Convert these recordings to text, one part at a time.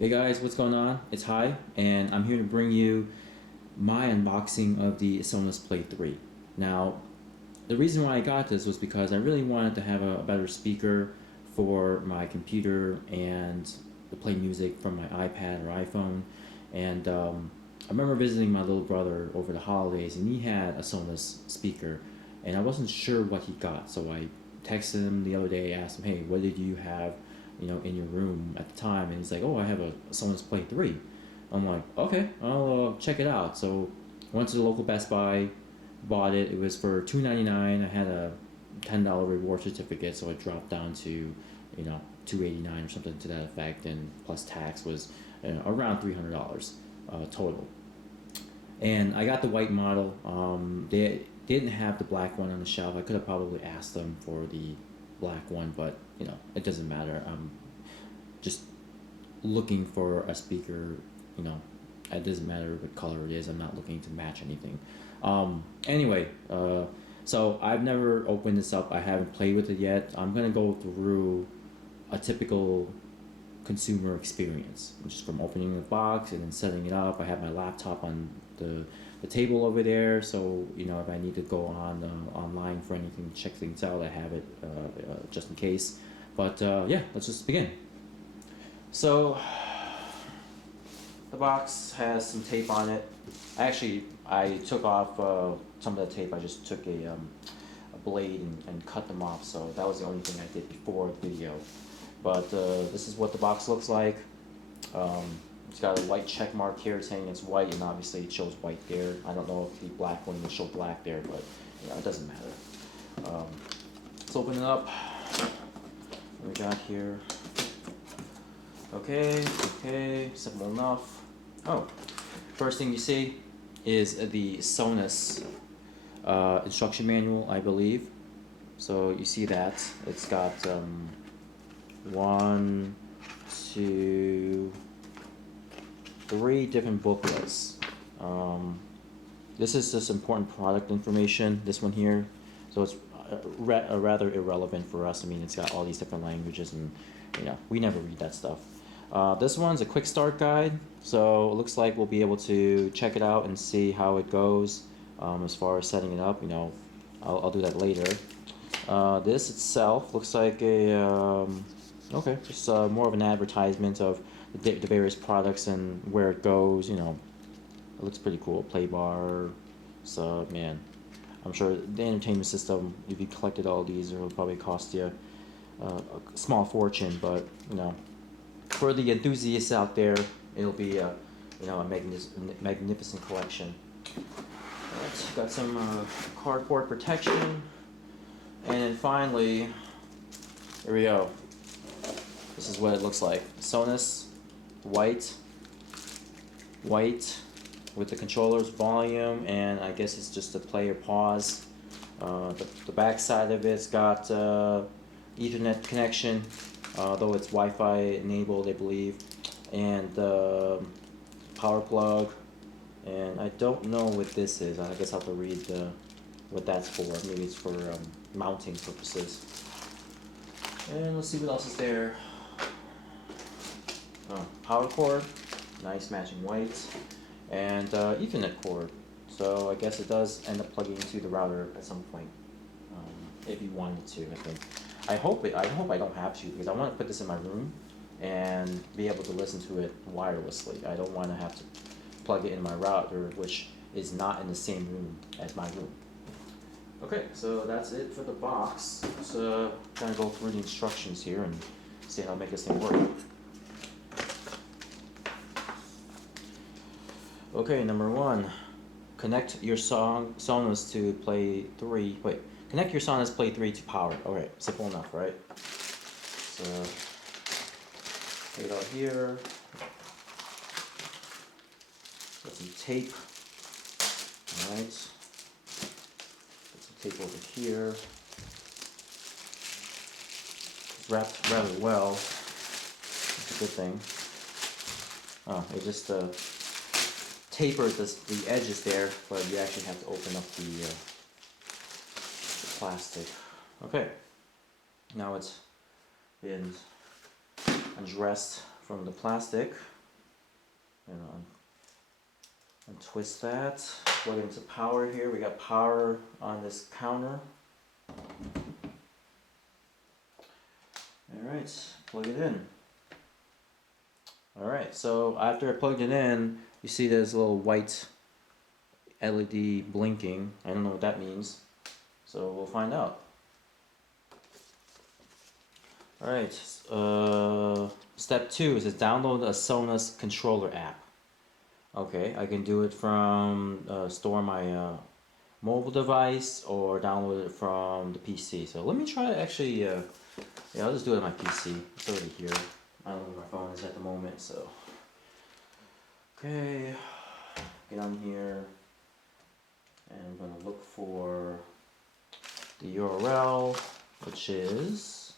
Hey guys, what's going on? It's Hi, and I'm here to bring you my unboxing of the Sonos Play 3. Now, the reason why I got this was because I really wanted to have a better speaker for my computer and to play music from my iPad or iPhone. And I remember visiting my little brother over the holidays, and he had a Sonos speaker, and I wasn't sure what he got, so I texted him the other day, asked him, "Hey, what did you have, in your room at the time?" And he's like, "Oh, I have a Sonos Play 3." I'm like, "Okay, I'll check it out." So went to the local Best Buy, bought it. It was for $2.99. I had a $10 reward certificate, so it dropped down to, $2.89 or something to that effect, and plus tax was around $300 total. And I got the white model. They didn't have the black one on the shelf. I could have probably asked them for the black one, but it doesn't matter. I'm just looking for a speaker. You know, it doesn't matter what color it is. I'm not looking to match anything. Anyway, so I've never opened this up. I haven't played with it yet. I'm gonna go through a typical consumer experience, just from opening the box and then setting it up. I have my laptop on the table over there, so if I need to go on online for anything, check things out, I have it just in case. But yeah, let's just begin. So the box has some tape on it. Actually, I took off some of the tape. I just took a blade and cut them off, so that was the only thing I did before the video. But this is what the box looks like. It's got a white check mark here saying it's white, and obviously it shows white there. I don't know if the black one will show black there, but it doesn't matter. Let's open it up. What we got here? Okay, simple enough. Oh, first thing you see is the Sonos instruction manual, I believe. So you see that it's got one, two, three different booklets. This is just important product information, this one here. So it's rather irrelevant for us. I mean, it's got all these different languages, and we never read that stuff. This one's a quick start guide, so it looks like we'll be able to check it out and see how it goes as far as setting it up. I'll do that later. This itself looks like a okay, just more of an advertisement of the various products and where it goes. It looks pretty cool. Play bar. So man, I'm sure the entertainment system, if you collected all these, it will probably cost you a small fortune. But for the enthusiasts out there, it'll be a magnificent collection. Alright, got some cardboard protection, and then finally, here we go. This is what it looks like. Sonos, white with the controller's volume, and I guess it's just a play or pause. The back side of it's got Ethernet connection, though it's Wi-Fi enabled, I believe, and power plug. And I don't know what this is. I guess I'll have to read what that's for. Maybe it's for mounting purposes. And let's see what else is there. Oh, power cord, nice matching white, and Ethernet cord. So I guess it does end up plugging into the router at some point, if you wanted to. I think. I hope I don't have to, because I want to put this in my room and be able to listen to it wirelessly. I don't want to have to plug it in my router, which is not in the same room as my room. Okay, so that's it for the box. Let's kind of go through the instructions here and see how to make this thing work. Okay, number one, connect your Sonos to Play 3. Wait, connect your Sonos Play 3 to power. Okay, simple enough, right? So, take it out here. Got some tape. Alright. Got some tape over here. It's wrapped rather well. That's a good thing. Oh, it just tapered the edges there, but you actually have to open up the plastic. Okay, now it's been undressed from the plastic. And untwist that. Plug into power here. We got power on this counter. Alright, plug it in. Alright, so after I plugged it in, you see there's a little white LED blinking. I don't know what that means, so we'll find out. Alright, step 2 is to download a Sonos controller app. Okay, I can do it from store my mobile device or download it from the PC. So let me try actually, yeah, I'll just do it on my PC. It's already here. I don't know where my phone is at the moment, so. Okay, get on here, and I'm gonna look for the URL, which is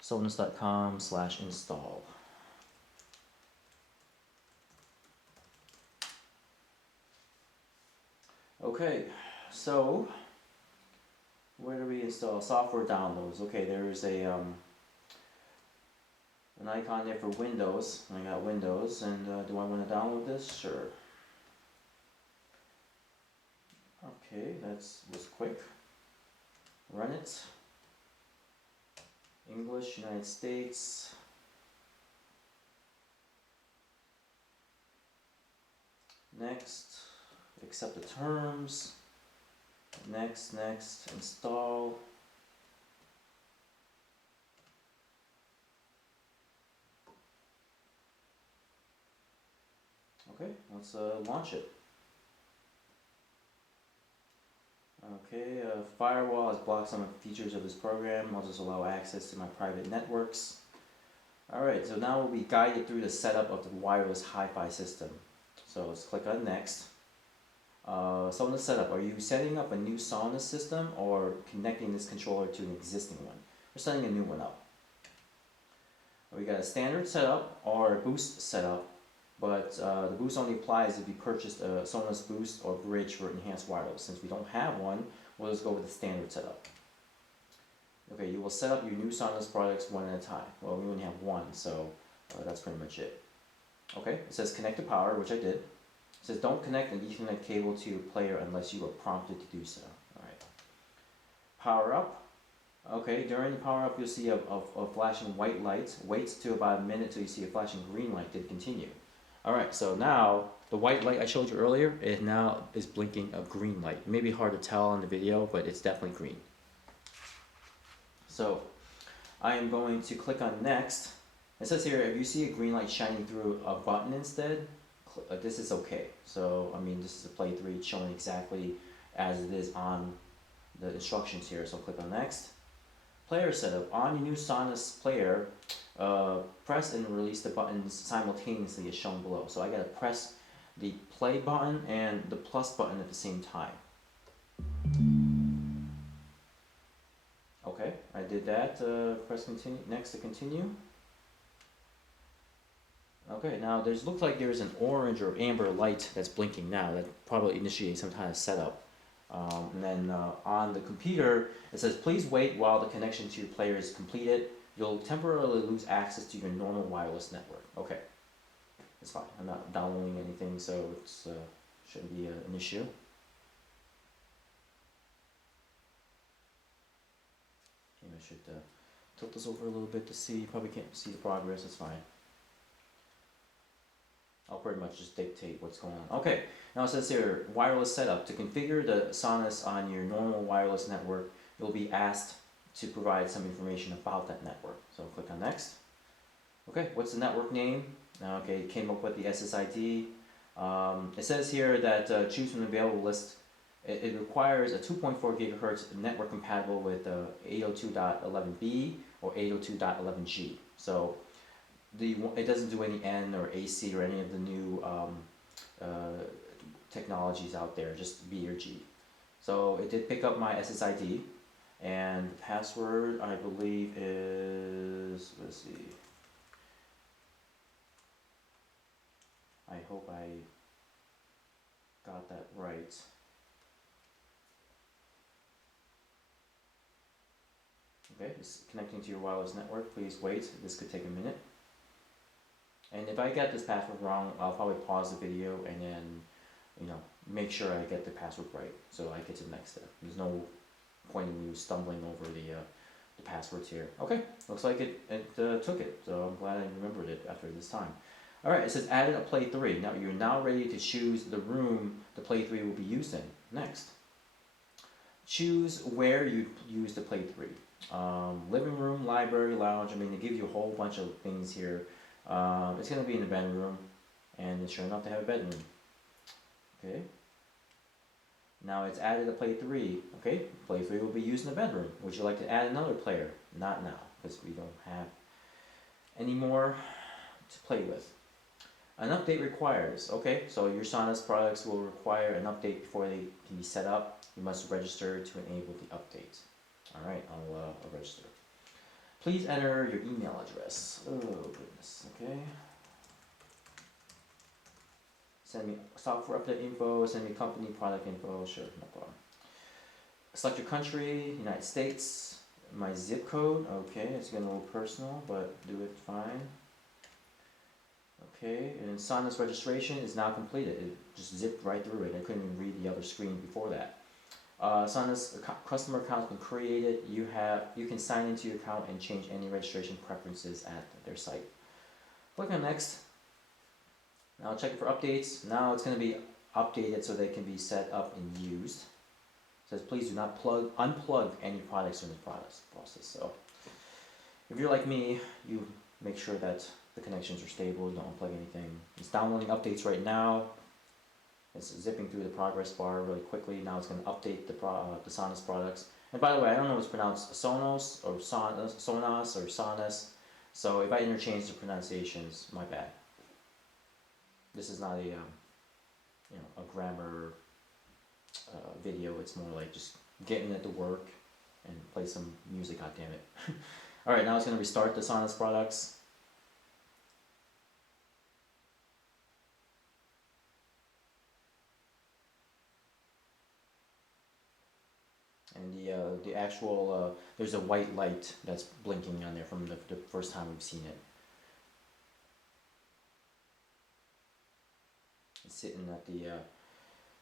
sonos.com/install. Okay, so where do we install software downloads? Okay, there is a an icon there for Windows. I got Windows, and do I want to download this? Sure. Okay, was quick. Run it. English, United States. Next, accept the terms. Next, install. Okay, let's launch it. Okay, firewall has blocked some of the features of this program. I'll just allow access to my private networks. Alright, so now we'll be guided through the setup of the wireless hi-fi system. So let's click on next. So in the setup, are you setting up a new Sonos system or connecting this controller to an existing one? We're setting a new one up. We got a standard setup or a boost setup, but the boost only applies if you purchased a Sonos boost or bridge for enhanced wireless. Since we don't have one, we'll just go with the standard setup. Okay, you will set up your new Sonos products one at a time. Well, we only have one, so that's pretty much it. Okay, it says connect to power, which I did. It says don't connect an Ethernet cable to your player unless you are prompted to do so. Alright. Power up. Okay, during the power up you'll see a flashing white light. Wait till about a minute till you see a flashing green light, then continue. Alright, so now the white light I showed you earlier, it now is blinking a green light. It may be hard to tell on the video, but it's definitely green. So I am going to click on next. It says here, if you see a green light shining through a button instead, this is okay. So, I mean, this is a Play 3, it's showing exactly as it is on the instructions here. So click on next. Player setup. On your new Sonos player, press and release the buttons simultaneously as shown below. So I gotta press the play button and the plus button at the same time. Okay, I did that. Press continue. Next to continue. Okay, now looks like there's an orange or amber light that's blinking now. That probably initiates some kind of setup. And then on the computer, it says please wait while the connection to your player is completed. You'll temporarily lose access to your normal wireless network. Okay, it's fine. I'm not downloading anything, so it shouldn't be an issue. Maybe I should tilt this over a little bit to see. You probably can't see the progress. It's fine. I'll pretty much just dictate what's going on. Okay, now it says here, wireless setup. To configure the Sonos on your normal wireless network, you'll be asked to provide some information about that network. So click on next. Okay, what's the network name? Okay, it came up with the SSID. It says here that choose from the available list. It requires a 2.4 gigahertz network compatible with 802.11b or 802.11g. So it doesn't do any N or AC or any of the new technologies out there, just B or G. So it did pick up my SSID, and the password I believe is, let's see, I hope I got that right. Okay, it's connecting to your wireless network. Please wait, this could take a minute. And if I get this password wrong, I'll probably pause the video and then, make sure I get the password right so I get to the next step. There's no point in you stumbling over the passwords here. Okay, looks like it took it, so I'm glad I remembered it after this time. Alright, it says added a Play 3. Now you're now ready to choose the room the Play 3 will be used in. Next. Choose where you use the Play 3. Living room, library, lounge. I mean, they give you a whole bunch of things here. It's going to be in the bedroom, and sure enough, they have a bedroom. Okay. Now it's added a Play 3. Okay, Play 3 will be used in the bedroom. Would you like to add another player? Not now, because we don't have any more to play with. An update requires. Okay, so your Sonos products will require an update before they can be set up. You must register to enable the update. Alright, I'll register. Please enter your email address. Oh goodness, okay. Send me software update info, send me company product info, sure, no problem. Select your country, United States, my zip code, okay, it's getting a little personal, but do it fine. Okay, and Sonos registration is now completed. It just zipped right through it. I couldn't even read the other screen before that. Sonos customer account has been created. You can sign into your account and change any registration preferences at their site. Click on next. Now check for updates. Now it's going to be updated so they can be set up and used. It says please do not unplug any products in this process. So if you're like me, you make sure that the connections are stable, don't unplug anything. It's downloading updates right now. It's zipping through the progress bar really quickly. Now it's going to update the Sonos products. And by the way, I don't know if it's pronounced Sonos or Sonos or Sonos. So if I interchange the pronunciations, my bad. This is not a a grammar video. It's more like just getting it to work and play some music. God damn it! All right, now it's going to restart the Sonos products. And the actual there's a white light that's blinking on there from the first time we've seen it. It's sitting at the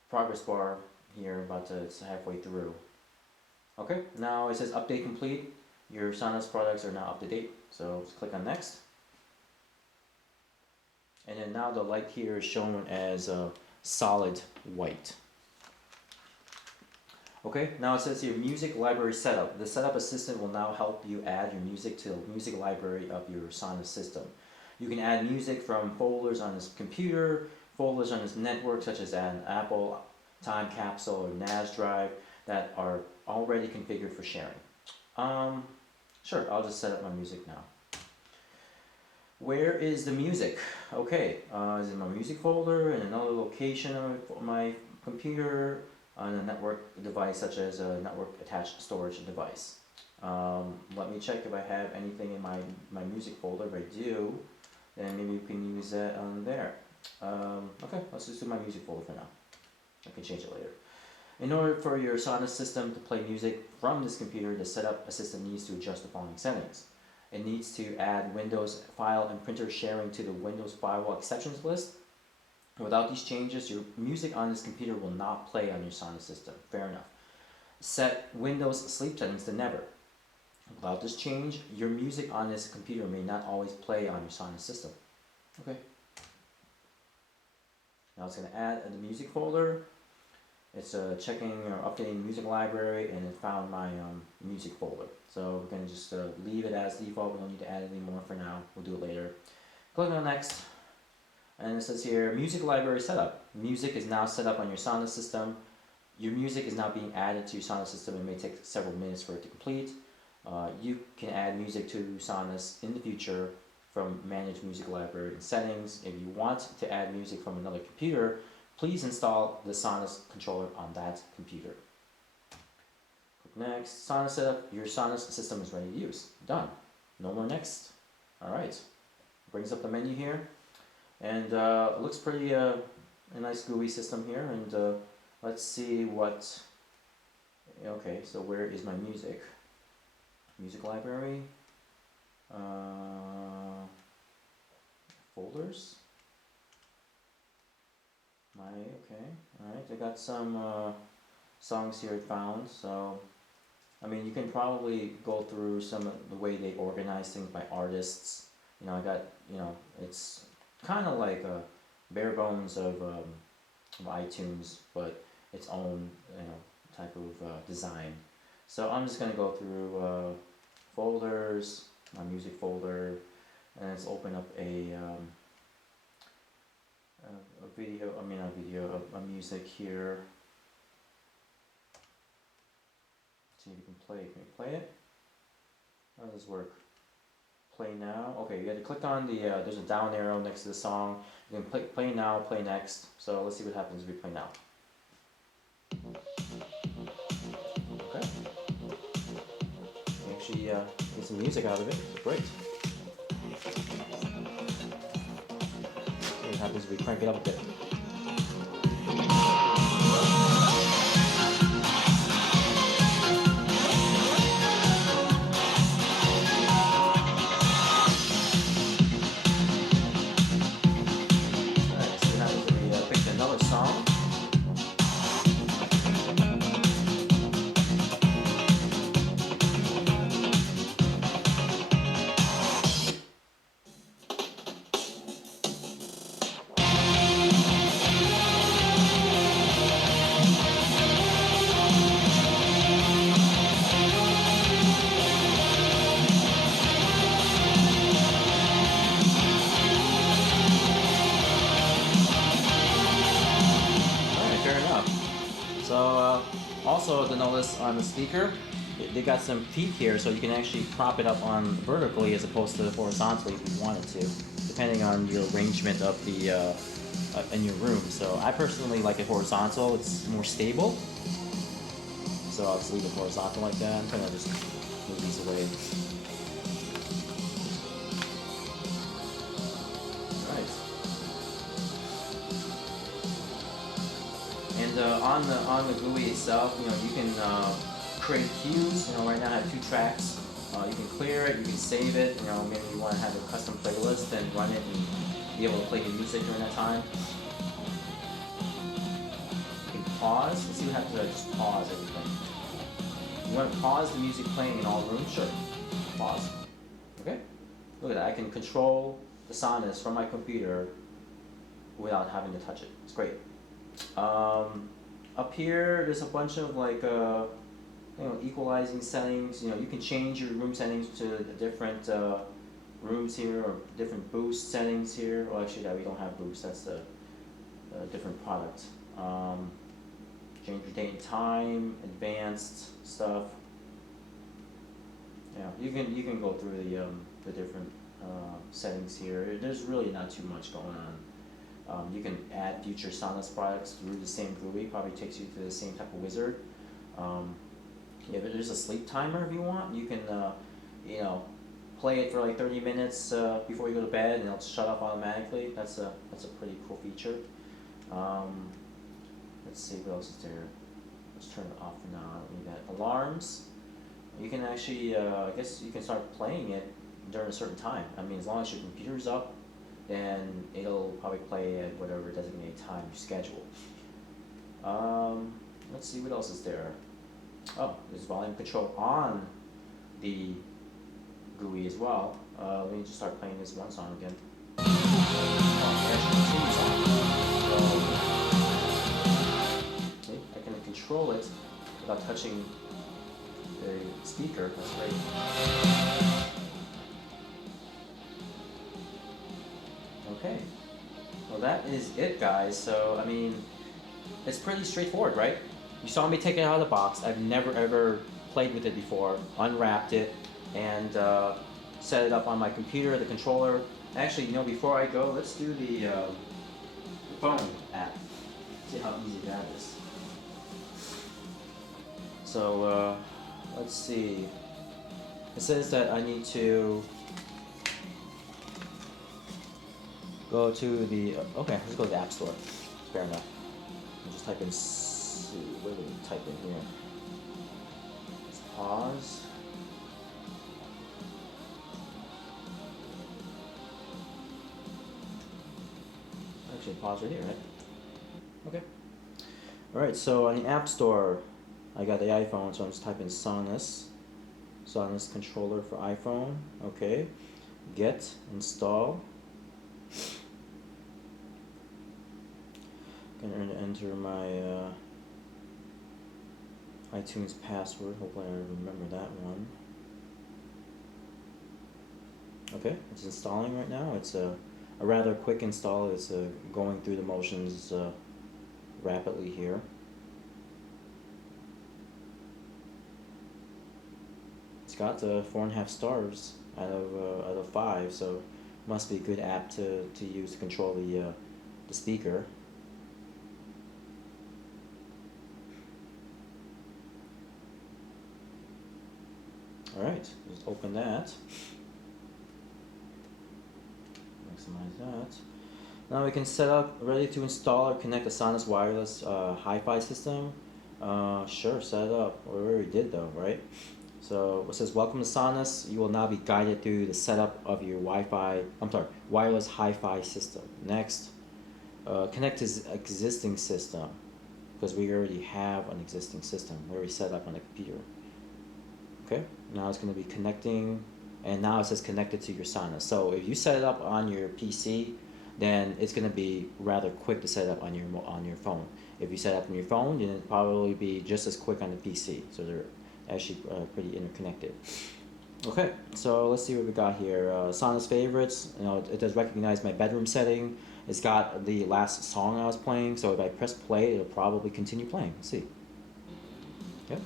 progress bar here, it's halfway through. Okay, now it says update complete. Your Sonos products are now up to date. So just click on next. And then now the light here is shown as a solid white. Okay, now it says here music library setup. The setup assistant will now help you add your music to the music library of your Sonos system. You can add music from folders on this computer, folders on this network such as an Apple Time Capsule or NAS drive that are already configured for sharing. Sure, I'll just set up my music now. Where is the music? Okay, is it my music folder in another location on my computer, on a network device such as a network attached storage device. Let me check if I have anything in my music folder. If I do, then maybe we can use that on there. Okay, let's just do my music folder for now. I can change it later. In order for your Sonos system to play music from this computer, the setup assistant needs to adjust the following settings. It needs to add Windows file and printer sharing to the Windows firewall exceptions list. Without these changes, your music on this computer will not play on your Sonos system. Fair enough. Set Windows sleep settings to never. Without this change, your music on this computer may not always play on your Sonos system. Okay. Now it's going to add the music folder. It's checking or updating music library, and it found my music folder. So we're going to just leave it as default. We don't need to add any more for now. We'll do it later. Click on next. And it says here, music library setup. Music is now set up on your Sonos system. Your music is now being added to your Sonos system. It may take several minutes for it to complete. You can add music to Sonos in the future from Manage Music Library and Settings. If you want to add music from another computer, please install the Sonos controller on that computer. Click next. Sonos setup. Your Sonos system is ready to use. Done. No more next. Alright. Brings up the menu here. And it looks pretty a nice GUI system here, and let's see what, okay, so where is my music? Music library, folders. Okay, alright, I got some songs here found, so I mean, you can probably go through some of the way they organize things by artists. You know, I got, you know, it's kind of like a bare bones of iTunes, but its own, you know, type of design. So I'm just gonna go through folders, my music folder, and let's open up a video. I mean, a video, a music here. See if you can play. Can you play it? How does this work? Play now. Okay, you have to click on the. There's a down arrow next to the song. You can play now, play next. So let's see what happens if we play now. Okay. You actually get some music out of it. It's great. See what happens if we crank it up a bit. Also, to notice on the speaker, they got some feet here, so you can actually prop it up on vertically as opposed to horizontally if you wanted to, depending on your arrangement of the in your room. So I personally like it horizontal; it's more stable. So I'll just leave it horizontal like that. I'm gonna just move these away. And on the GUI itself, you know, you can create cues. You know, right now I have 2 tracks. You can clear it, you can save it. You know, maybe you want to have a custom playlist and run it and be able to play the music during that time. You can pause. Let's see what happens if I just pause everything. You want to pause the music playing in all rooms? Sure. Pause. Okay. Look at that. I can control the Sonos from my computer without having to touch it. It's great. Up here, there's a bunch of like you know, equalizing settings. You know, you can change your room settings to the different rooms here, or different boost settings here. Well, actually, we don't have boost. That's a different product. Change your date and time, advanced stuff. Yeah, you can go through the different settings here. There's really not too much going on. You can add future Sonos products through the same GUI. Probably takes you to the same type of wizard. Yeah, but there's a sleep timer if you want. You can, you know, play it for like 30 minutes before you go to bed, and it'll shut off automatically. That's a pretty cool feature. Let's see what else is there. Let's turn it off for now. We got alarms. You can actually, I guess you can start playing it during a certain time. I mean, as long as your computer's up, then it'll probably play at whatever designated time you schedule. Let's see what else is there. Oh, there's volume control on the GUI as well. Let me just start playing this one song again. See, I can control it without touching the speaker. That's great. Okay, well that is it, guys. So I mean, it's pretty straightforward, right? You saw me take it out of the box. I've never ever played with it before. Unwrapped it and set it up on my computer, the controller. Actually, you know, before I go, let's do the phone app. See how easy that is. So let's see. It says that I need to go to the, okay, let's go to the App Store. Fair enough. I'll just type in, what do we type in here? Let's pause. actually pause right here, right? Okay. Alright, so on the App Store, I got the iPhone, so I'm just typing Sonos. Sonos controller for iPhone. Okay. Get, install. Gonna enter my iTunes password. Hopefully I remember that one. Okay, it's installing right now. It's a rather quick install. It's going through the motions rapidly here. It's got 4.5 stars out of 5, so must be a good app to use to control the speaker. Alright, just open that. Maximize that. Now we can set up, ready to install or connect the Sonos wireless hi-fi system. Sure, set it up. We already did though, right? So it says, welcome to Sonos. You will now be guided through the setup of your wireless hi-fi system. Next, connect to existing system, because we already have an existing system. We already set up on the computer. Okay, now it's going to be connecting, and now it says connected to your Sonos. So if you set it up on your PC, then it's going to be rather quick to set it up on your phone. If you set it up on your phone, then it'll probably be just as quick on the PC. So they're actually pretty interconnected. Okay, so let's see what we got here. Sonos favorites. You know, it does recognize my bedroom setting. It's got the last song I was playing. So if I press play, it'll probably continue playing. Let's see. Yep.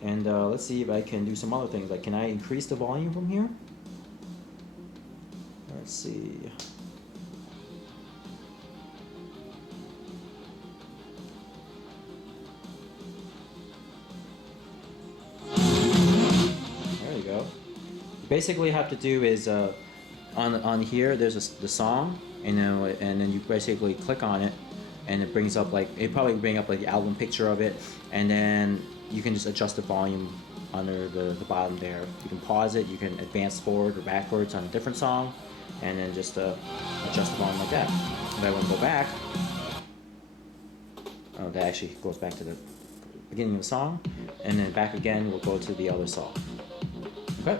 And let's see if I can do some other things. Like, can I increase the volume from here? Let's see. There you go. Basically, have to do is on here. There's the song, and then you basically click on it, and it brings up it probably bring up the album picture of it, and then you can just adjust the volume under the bottom there. You can pause it, you can advance forward or backwards on a different song, and then just adjust the volume like that. If I want to go back, oh, that actually goes back to the beginning of the song, and then back again, we'll go to the other song. Okay,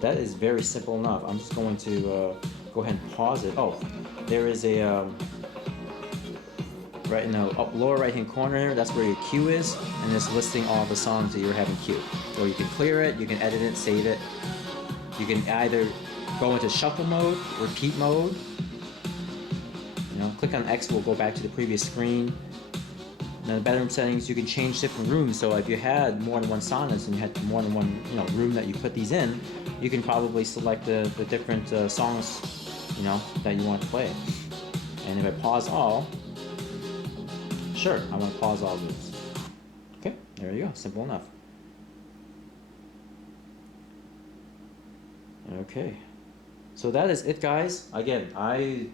that is very simple enough. I'm just going to go ahead and pause it. Oh, there is a right in the lower right hand corner here, that's where your queue is, and it's listing all the songs that you're having queued. So you can clear it, you can edit it, save it. You can either go into shuffle mode, repeat mode. You know, click on X will go back to the previous screen. Now the bedroom settings, you can change different rooms. So if you had more than one Sonos and you had more than one room that you put these in, you can probably select the different songs that you want to play. And if I pause all, sure, I want to pause all these. Okay, there you go, simple enough. Okay, so that is it, guys. Again, I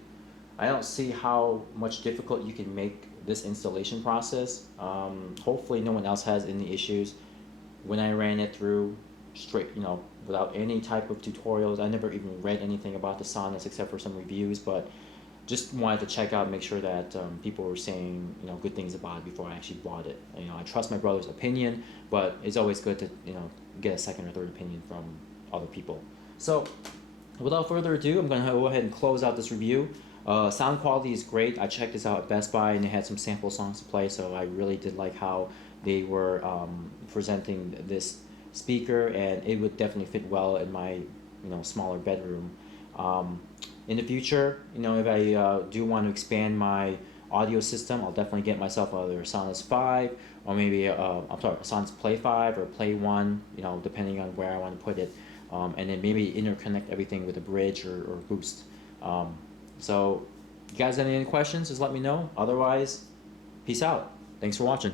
don't see how much difficult you can make this installation process. Hopefully no one else has any issues. When I ran it through straight, without any type of tutorials, I never even read anything about the Sonos except for some reviews, but just wanted to check out, make sure that people were saying good things about it before I actually bought it. I trust my brother's opinion, but it's always good to get a second or third opinion from other people. So without further ado, I'm going to go ahead and close out this review. Sound quality is great. I checked this out at Best Buy, and they had some sample songs to play, so I really did like how they were presenting this speaker, and it would definitely fit well in my smaller bedroom. In the future, if I do want to expand my audio system, I'll definitely get myself either a Sonos 5 or maybe a Sonos Play 5 or Play 1, depending on where I want to put it, and then maybe interconnect everything with a bridge or boost. So, if you guys have any questions, just let me know. Otherwise, peace out. Thanks for watching.